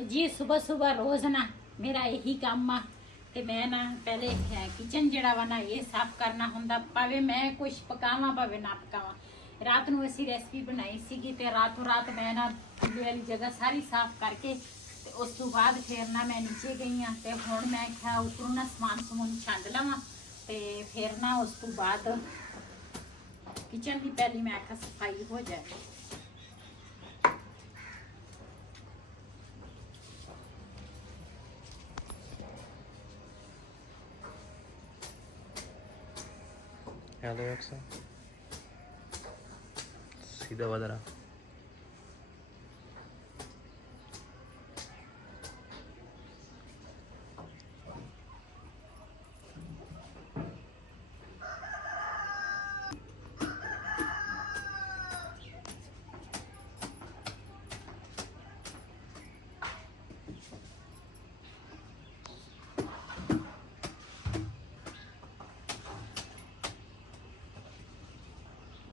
जी सुबह सुबह रोज ना मेरा यही काम आ ते मैं ना पहले किचन जड़ा वा ना ये साफ करना हुंदा भावे मैं कुछ पकावां भावे ना पकावां। रात नूं असीं रेसिपी बनाई सीगी ते रातों रात मैं ना चुल्हे वाली जगह सारी साफ करके ते उस तो बाद फिर ना मैं नीचे गई हाँ ते हुण मैं क्या उपरों ना समान समून छंड लवां ते फिर ना उस तो बाद किचन की पहली मैं आखा सफाई हो जाए। हेलो अक्सर सीधा बदरा